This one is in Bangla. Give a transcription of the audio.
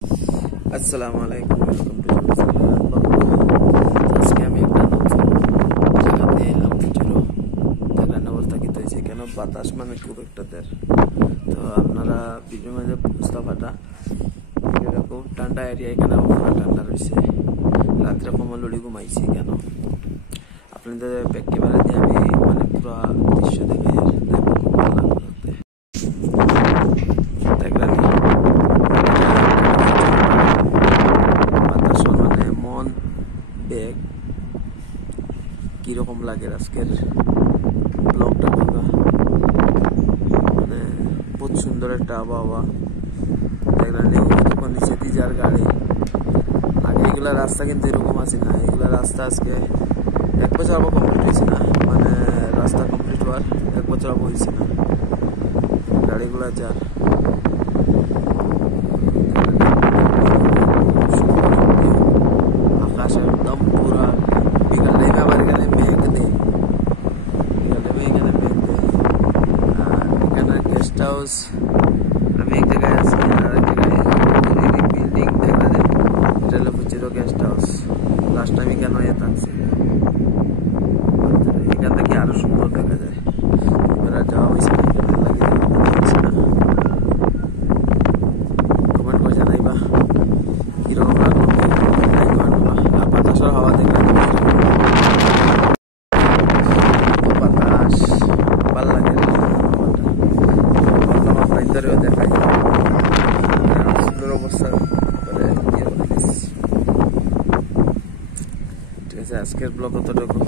আসসালামু আলাইকুম, ওয়েলকাম টু আজকে আমি একটা নতুন জায়গাতে এলাম। জায়গার অবস্থা কি হয়েছে, কেন বাতাস মানে খুব একটা দের। তো আপনারা ভিডিওর মাঝে বুঝতে পারা খুব ঠান্ডা এরিয়া, এখানে পুরো ঠান্ডা রয়েছে। রাত্রে কমল লড়ি ঘুমাইছি কেন আপনাদের ব্যাক ক্যামেরা দিয়ে আমি মানে পুরো দৃশ্য দেখে দেখবো, খুব ভালো লাগবে দেখলাম। কিরকম লাগে আজকের ব্লগটা করবা, মানে বহুত সুন্দর একটা আবহাওয়া দেখলাম। তখন নিচে দিয়ে যার গাড়ি, আগে এগুলা রাস্তা কিন্তু এরকম আছে না। এগুলা রাস্তা আজকে 1 বছর আবার কমপ্লিট হয়েছে না, মানে রাস্তা কমপ্লিট হওয়ার 1 বছর আবার হয়েছে না। গাড়িগুলা যার আকাশ একদম পুরা বিকাল টাইমে আবার এখানে মেঘ দেয়, বিকাল টাইমে এখানে মেঘ দেয়। আর এখানে গেস্ট হাউস, আমি এক জায়গায় আছি আর এক জায়গায় বিল্ডিং দেখা যায়। এটা হলো বুঝিত গেস্ট হাউস। লাস্ট টাইম কেন এ থাকছে, এখান থেকে আরো সুন্দর দেখা যায়। এবার যাওয়া হয়েছে না, কমেন্ট করে জানাইবা কিরকম লাগলো। বাতাসের হাওয়া দেখলাম, বাতাস ভাল লাগে। আপনাদেরও দেখাই সুন্দর অবস্থা করে ঠিক আছে। আজকের ব্লগ কতটুকু।